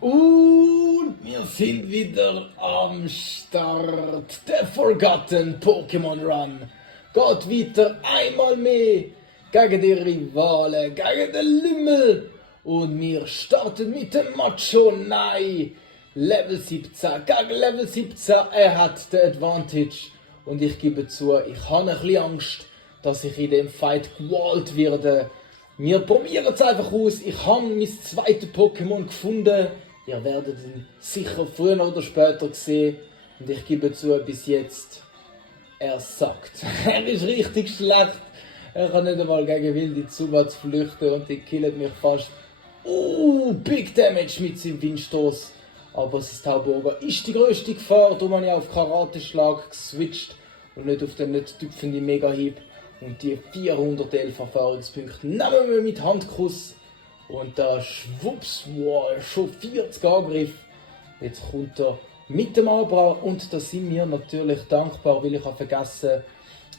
Und wir sind wieder am Start. Der Forgotten Pokémon Run geht weiter einmal mehr gegen die Rivalen, gegen den Lümmel. Und wir starten mit dem Macho Nai. Level 17 gegen Level 17. Er hat den Advantage. Und ich gebe zu, ich habe ein bisschen Angst, dass ich in dem Fight gewalt werde. Wir probieren es einfach aus. Ich habe mein zweites Pokémon gefunden. Ihr werdet ihn sicher früher oder später sehen. Und ich gebe zu, bis jetzt, er sagt. Er ist richtig schlecht. Er kann nicht einmal gegen wilde Zubats flüchten und die killen mich fast. Big Damage mit seinem Windstoß. Aber sein Tauboga ist die grösste Gefahr. Darum habe ich auf Karate-Schlag geswitcht und nicht auf den nicht tüpfenden Mega-Hieb. Und die 411 Erfahrungspunkte nehmen wir mit Handkuss. Und da schwupps, wow, schon 40 Angriff. Jetzt kommt er mit dem Abra und da sind wir natürlich dankbar, weil ich habe vergessen,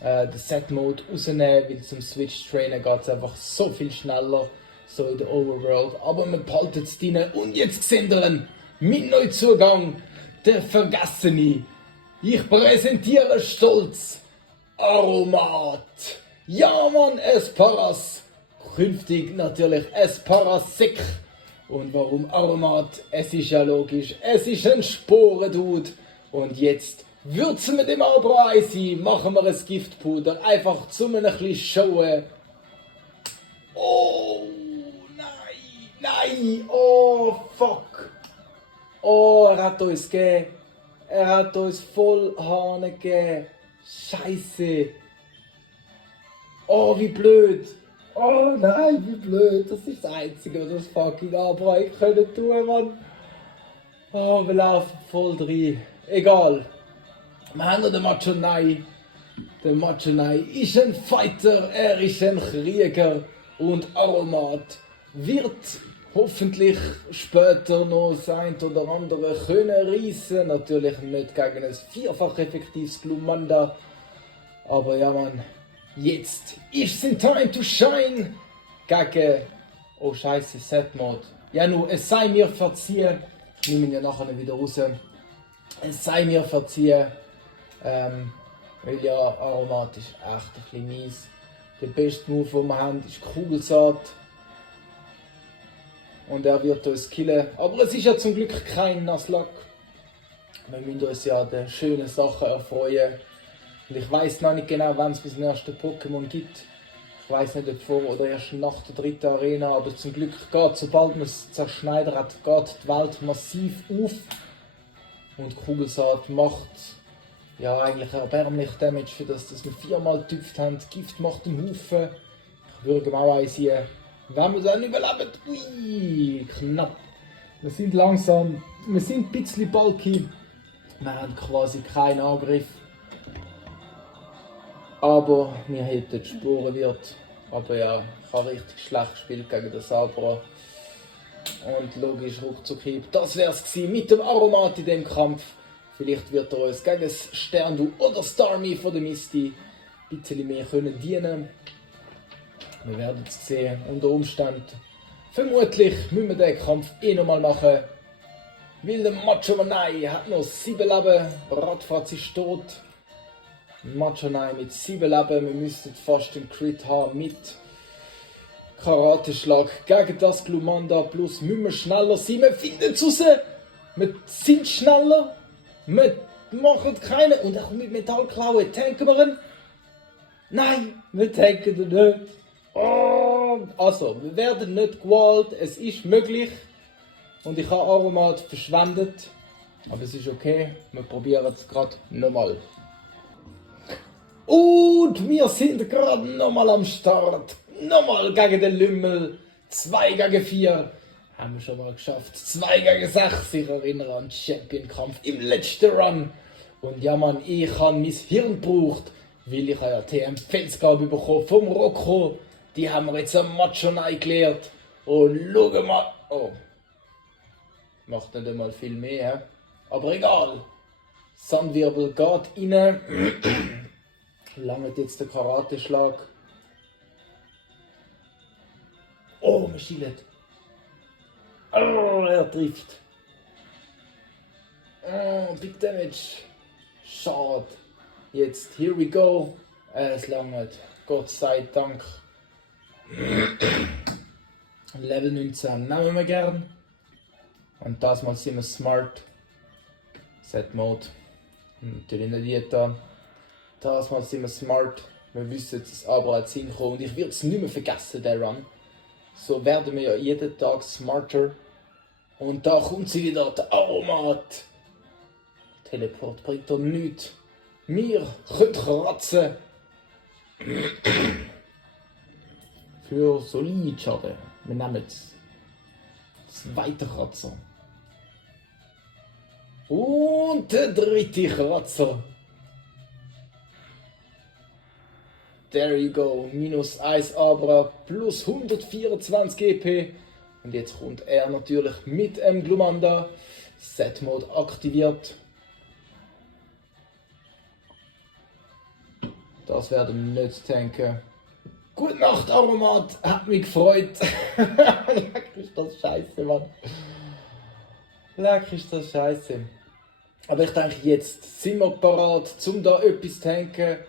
den Set-Mode rauszunehmen, weil zum Switch-Trainen geht es einfach so viel schneller, so in der Overworld. Aber man behaltet es drin und jetzt sehen wir ihn mit Neuzugang, der Vergessene. Ich präsentiere stolz Aromat. Ja Mann, Esparas. Künftig natürlich Esparasek. Und warum Aromat? Es ist ja logisch. Es ist ein Sporendude. Und jetzt würzen wir dem Abra ein, machen wir ein Giftpuder. Einfach zum ein bisschen showen. Oh, nein, nein, oh, fuck. Oh, er hat uns gegeben. Er hat uns voll Hahn gegeben. Scheiße. Oh, wie blöd. Oh nein, wie blöd. Das ist das Einzige, was das fucking Abra ich könnte tun, Mann. Oh, wir laufen voll rein. Egal. Wir haben noch den Macho Nai. Der Macho Nai ist ein Fighter, er ist ein Krieger. Und Aromat wird hoffentlich später noch das ein oder andere können reissen. Natürlich nicht gegen ein vierfach effektives Glumanda. Aber ja, Mann. Jetzt ist es time to shine gegen, oh scheiße, Set-Mode. Ja nur, es sei mir verziehen, ich nehme ihn ja nachher wieder raus, es sei mir verziehen, weil ja, Aromat ist echt ein bisschen mies. Der beste Move, den wir haben, ist Kugelsaat. Und er wird uns killen, aber es ist ja zum Glück kein Nuzlocke. Wir müssen uns ja an den schönen Sachen erfreuen. Und ich weiß noch nicht genau, wann es bis zum ersten Pokémon gibt. Ich weiß nicht, ob vor oder erst nach der dritten Arena, aber zum Glück geht, sobald man es zerschneidert hat, geht die Welt massiv auf. Und Kugelsaat macht ja eigentlich erbärmlich Damage, für das wir viermal getüpft haben. Gift macht einen Haufen. Ich würde auch einsehen, wenn wir dann überleben. Ui, knapp. Wir sind langsam, wir sind ein bisschen bulky. Wir haben quasi keinen Angriff. Aber wir hätten Sporenwirt. Aber ja, ich habe richtig schlecht gespielt gegen den Sabra. Und logisch Ruckzuckhieb. Das wäre es gewesen mit dem Aromat in dem Kampf. Vielleicht wird er uns gegen das Sterndu oder Starmie von der Misty ein bisschen mehr können dienen. Wir werden es sehen. Unter Umständen. Vermutlich müssen wir den Kampf nochmal machen. Weil der Macho Nai hat noch 7 Leben. Radfatz ist tot. Macho Nai mit 7 Leben, wir müssen fast einen Crit haben mit Karateschlag gegen das Glumanda, plus müssen wir schneller sein, wir finden es raus, wir sind schneller, wir machen keine, und auch mit Metallklauen, tanken wir ihn? Nein, wir tanken ihn nicht. Oh, also, wir werden nicht gewalt, es ist möglich und ich habe Aromat verschwendet, aber es ist okay, wir probieren es gerade nochmal. Und wir sind gerade nochmal am Start. Nochmal gegen den Lümmel. 2 gegen 4. Haben wir schon mal geschafft. 2 gegen 6. Ich erinnere an den Champion-Kampf im letzten Run. Und ja Mann, ich habe mein Hirn gebraucht. Weil ich ja die Empfehlungsgabe bekommen vom Rocco. Die haben wir jetzt am Macho Nai gelehrt. Und schau mal. Oh. Macht nicht einmal viel mehr. Aber egal. Sandwirbel geht rein. Langt jetzt der Karateschlag. Oh, man schielt. Oh, er trifft. Oh, Big Damage. Schade. Jetzt, here we go. Es langt. Gott sei Dank. Level 19 nehmen wir gern. Und das mal sind wir smart. Set Mode. Natürlich nicht jeder. Das mal sind wir smart. Wir wissen, dass aber als hinkommt. Und ich werde es nicht mehr vergessen, der Run. So werden wir ja jeden Tag smarter. Und da kommt sie wieder, der Aromat. Teleport bringt doch nichts. Wir können kratzen. Für solid Schaden. Wir nehmen es. Zweiter Kratzer. Und der dritte Kratzer. There you go. Minus 1 Abra plus 124 EP. Und jetzt kommt er natürlich mit dem Glumanda. Set Mode aktiviert. Das werden wir nicht tanken. Gute Nacht, Aromat. Hat mich gefreut. Leck ist das scheiße, Mann. Leck ist das scheiße. Aber ich denke, jetzt sind wir parat, um da etwas zu tanken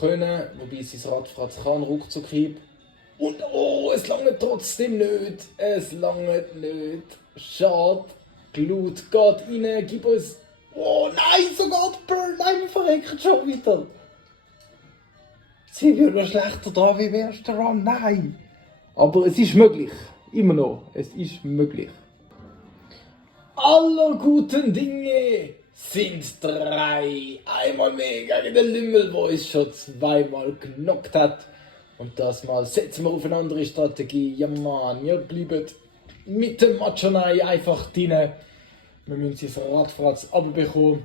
können. Wobei sein Radfratz kann ruckzuck Hieb. Und oh, es langt trotzdem nicht. Es langt nicht. Schade. Glut geht rein. Gib uns. Oh nein, sogar die Burn. Nein, wir verrecken schon wieder. Sind wir noch schlechter dran wie im ersten Run? Nein! Aber es ist möglich. Immer noch. Es ist möglich. Aller guten Dinge sind 3. Einmal mehr gegen den Lümmel, der uns schon zweimal genockt hat. Und das Mal setzen wir auf eine andere Strategie. Ja Mann, wir bleiben mit dem Machonai einfach drin. Wir müssen sein Radfratz abbekommen.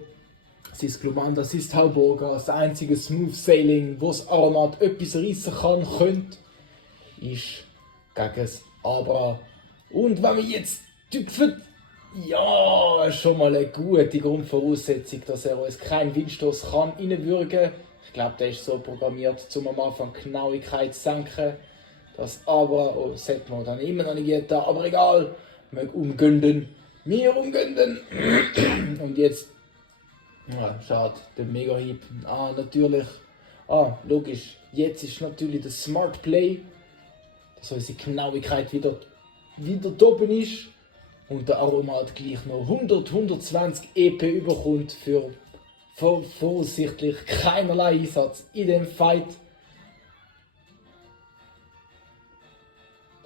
Sein Glumanda, sein Tauburger, das einzige Smooth Sailing, wo das Aromat etwas reissen könnte, ist gegen das Abra. Und wenn wir jetzt tüpfen, ja, schon mal eine gute Grundvoraussetzung, dass er uns keinen Windstoß kann reinwürgen. Ich glaube, der ist so programmiert, um am Anfang Genauigkeit zu senken. Das Abra, oh, das hat man dann immer noch nicht da, aber egal, wir umgünden. Wir umgünden. Und jetzt. Ja, schade, der Mega-Hieb. Natürlich. Logisch. Jetzt ist natürlich der Smart Play, dass unsere Genauigkeit wieder oben ist und der Aromat gleich noch 120 EP überkommt für voraussichtlich keinerlei Einsatz in dem Fight.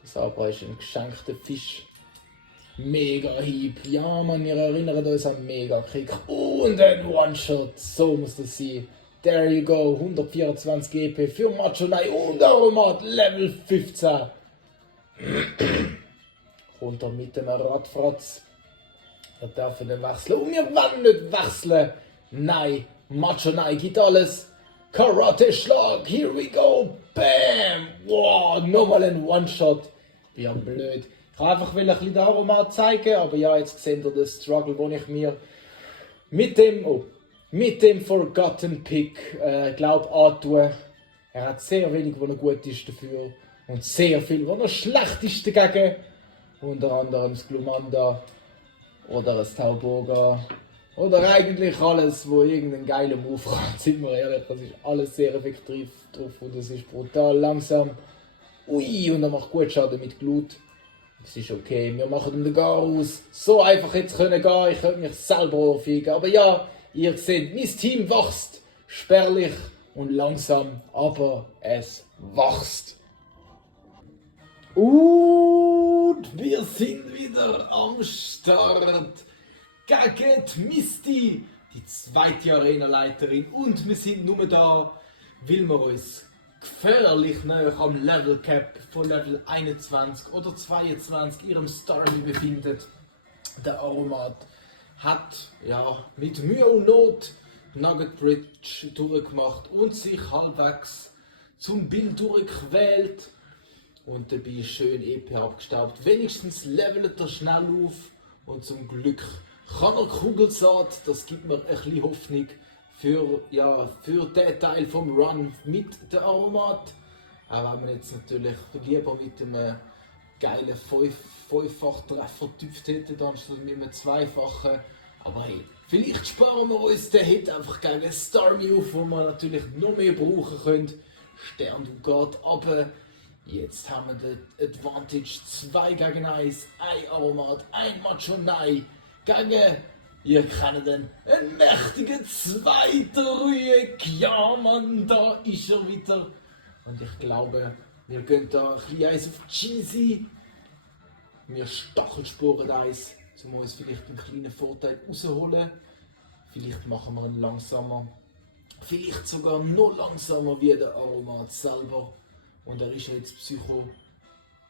Das aber ist ein geschenkter Fisch. Mega-Hieb. Ja, Mann, wir erinnern uns an Mega-Kick. Und ein One-Shot. So muss das sein. There you go. 124 EP für Machonai und Aromat Level 15. Runter mit dem Radfratz. Wir dürfen nicht wechseln. Und wir wollen nicht wechseln. Nein, Machonai gibt alles. Karate-Schlag. Here we go. Bam. Wow, nochmal ein One-Shot. Ja, blöd. Ich wollte einfach ein bisschen den Aromat zeigen, aber ja, jetzt seht ihr den Struggle, den ich mir mit dem Forgotten Pick antue. Er hat sehr wenig, wo er gut ist dafür und sehr viel, wo er schlecht ist dagegen. Unter anderem das Glumanda oder das Tauburger oder eigentlich alles, wo irgendeinen geilen Move hat, sind wir ehrlich, das ist alles sehr effektiv drauf und das ist brutal langsam. Ui, und er macht gut Schaden mit Glut. Es ist okay, wir machen den Garus. So einfach jetzt können gehen, ich könnte mich selber aufwiegen. Aber ja, ihr seht, mein Team wächst spärlich und langsam, aber es wächst. Und wir sind wieder am Start gegen die Misty, die zweite Arenaleiterin. Und wir sind nur da, weil wir uns gefährlich nahe am Level Cap von Level 21 oder 22 ihrem Starmie befindet. Der Aromat hat ja mit Mühe und Not Nugget Bridge durchgemacht und sich halbwegs zum Bild durchquält und dabei schön EP abgestaubt. Wenigstens levelt er schnell auf und zum Glück kann er Kugelsaat, das gibt mir ein bisschen Hoffnung für den Teil vom Run mit der Aromat. Auch wenn man jetzt natürlich lieber mit einem geilen 5-fach Treffer getüpft hätte, anstatt mit einem 2-fachen. Aber hey, vielleicht sparen wir uns den Hit einfach gegen Starmie auf, wo wir natürlich noch mehr brauchen können. Stern du Gott, aber jetzt haben wir den Advantage 2 gegen 1. Ein Aromat, ein Macho Nein gegen, ihr kennt den, einen mächtigen zweiten Rüeg. Ja Mann, da ist er wieder. Und ich glaube, wir gehen da ein bisschen eins auf Cheesy. Wir Stachelsporen eins, um uns vielleicht einen kleinen Vorteil rausholen. Vielleicht machen wir ihn langsamer. Vielleicht sogar noch langsamer wie der Aromat selber. Und er ist ja jetzt Psycho.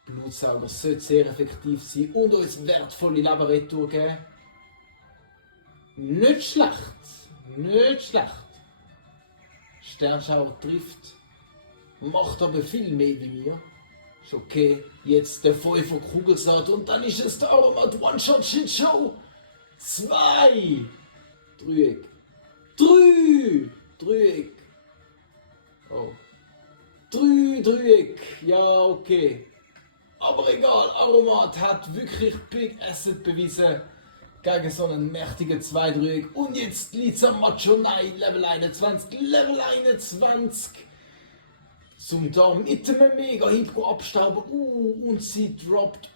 Blutsauger sollte sehr effektiv sein und uns wertvolle Leberretour geben. Nicht schlecht. Nicht schlecht. Sternschauer trifft. Macht aber viel mehr wie mir. Ist okay. Jetzt der 5er Kugelsaat und dann ist es der Aromat One-Shot-Shit-Show. 2. Dreieck. 3. Dreieck. Oh. 3 Dreieck. Ja, okay. Aber egal, Aromat hat wirklich Big Asset bewiesen gegen so einen mächtigen 2 Dreieck. Und jetzt liegt am Macho Nein, Level 21. Level 21. Zum da mit dem Mega-Hit abstauben. Und sie droppt.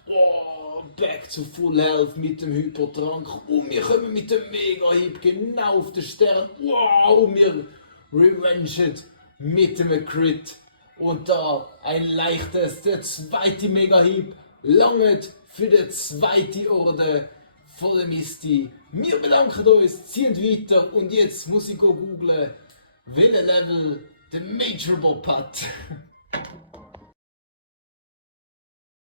Back to full health mit dem Hypertrank. Und wir kommen mit dem Mega-Hit genau auf den Stern. Und wir revengen mit dem Crit. Und da ein leichtes, der zweite Mega-Hit langt für die zweite Orde von der Misty. Wir bedanken uns, ziehen weiter und jetzt muss ich googlen, welches Level der Major Bob hat.